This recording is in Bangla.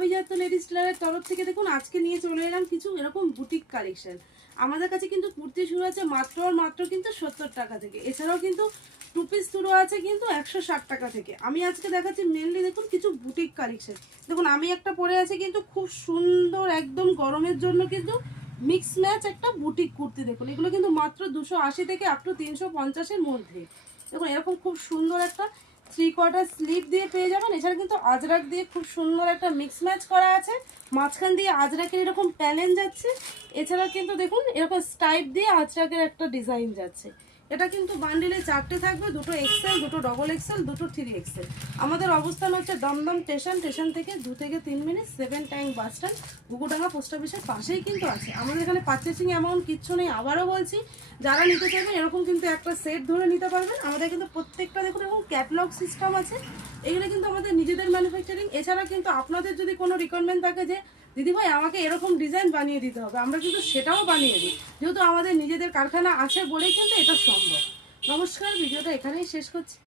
আভিজাত্য লেডিস টেলারের তরফ থেকে দেখুন আজকে নিয়ে চলে এলাম কিছু এরকম বুটিক কালেকশন। আমাদের কাছে কিন্তু কুর্তি শুরু আছে মাত্র আর মাত্র কিন্তু 70 টাকা থেকে। এছাড়াও কিন্তু টু পিস শুরু আছে কিন্তু 160 টাকা থেকে। আমি আজকে দেখাচ্ছি মেনলি দেখুন কিছু বুটিক কালেকশন। দেখুন আমি একটা পরে আছি কিন্তু খুব সুন্দর, একদম গরমের জন্য কিন্তু মিক্স ম্যাচ একটা বুটিক কুর্তি। দেখুন এগুলো কিন্তু মাত্র 280 থেকে আপ টু 350-এর মধ্যে। দেখুন এরকম খুব সুন্দর একটা 3/4 স্লিভ দিয়ে পেয়ে যাবেন। এছাড়া কিন্তু আজরাক দিয়ে খুব সুন্দর একটা মিক্স ম্যাচ করা আছে, মাঝখান দিয়ে আজরাকের এরকম প্যানেল যাচ্ছে। এছাড়া কিন্তু দেখুন এরকম স্টাইপ দিয়ে আজরাকের একটা ডিজাইন যাচ্ছে। এটা কিন্তু বান্ডিলে 4টে থাকবে, দুটো এক্সেল, দুটো ডবল এক্সেল, দুটো 3 এক্সেল। আমাদের অবস্থান হচ্ছে দমদম স্টেশন থেকে 2 থেকে 3 minute 7 tank bus stand, Ghughudanga post অফিসের পাশেই কিন্তু আছে। আমাদের এখানে পারচেসিং অ্যামাউন্ট কিচ্ছু নেই। আবারও বলছি, যারা নিতে চাইবেন এরকম কিন্তু একটা সেট ধরে নিতে পারবেন। আমাদের কিন্তু প্রত্যেকটা দেখুন এরকম ক্যাটালগ সিস্টেম আছে। এগুলো কিন্তু আমাদের নিজেদের ম্যানুফ্যাকচারিং। এছাড়া কিন্তু আপনাদের যদি কোনো রিকোয়ারমেন্ট থাকে যে দিদিভাই আমাকে এরকম ডিজাইন বানিয়ে দিতে হবে, আমরা কিন্তু সেটাও বানিয়ে দিই, যেহেতু আমাদের নিজেদের কারখানা আছে বলেই কিন্তু এটা সম্ভব। নমস্কার, ভিডিওটা এখানেই শেষ করছি।